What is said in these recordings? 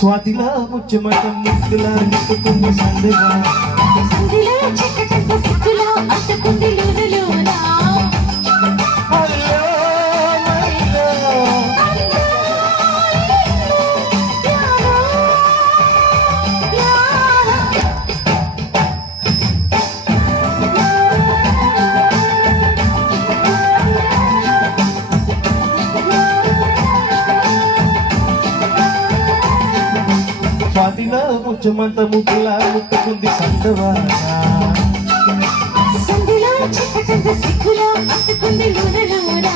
స్వాతిలా ముచ్చమటం ముద్దులా నిట్టుకున్న సందగా సందిలో చిక్కటంత సిక్కులా అట్టుకుంది లోనలోనా స్వాతిలా ముచ్చమంత ముగ్గులా ముట్టుకుంది సందవానా సందిలో చిక్కటంత సిక్కులా అట్టుకుంది లోనలోనా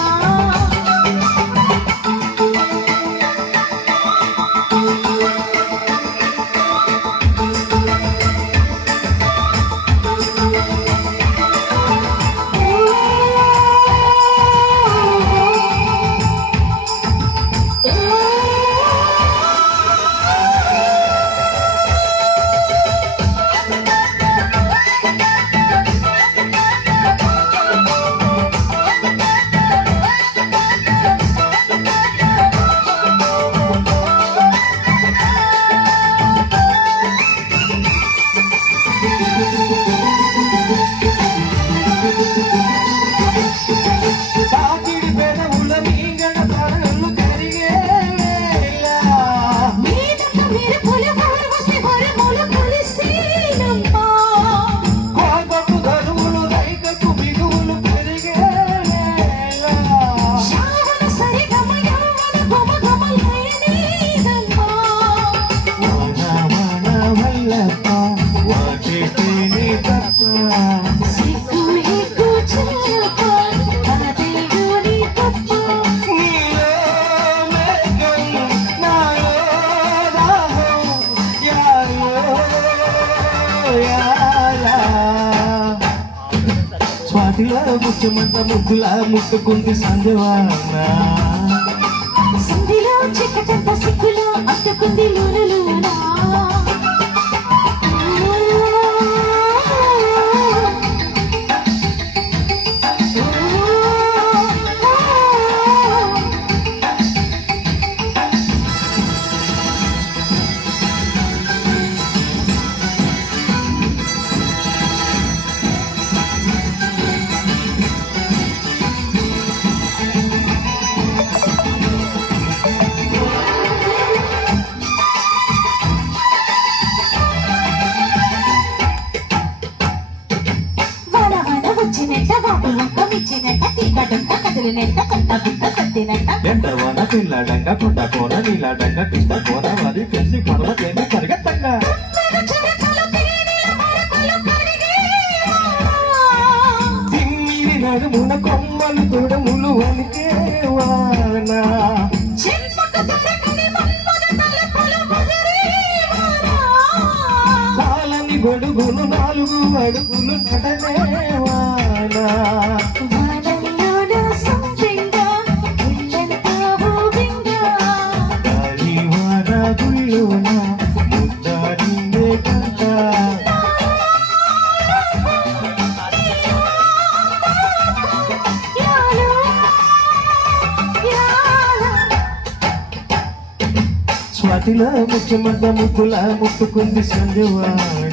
స్వాతిలా ముచ్చమంత ముగ్గులా ముట్టుకుంది సంజవానా సందిలో చిక్కటంత సిక్కులా అట్టుకుంది లోనలోనా ఎండవాన పిల్లడంగా కొండ కోన నీలాడంగా కృష్ణ గోదావరి కలిసి పర్వతేమి పరిగెత్తంగా తిమ్మిరి నడుమున కొమ్మలు తొడములు వనికేవానా చాలని గొడుగులు 4 అడుగులు నడనేవానా స్వాతిలా ముచ్చమంత ముగ్గులా ముట్టుకుంది సంజవానా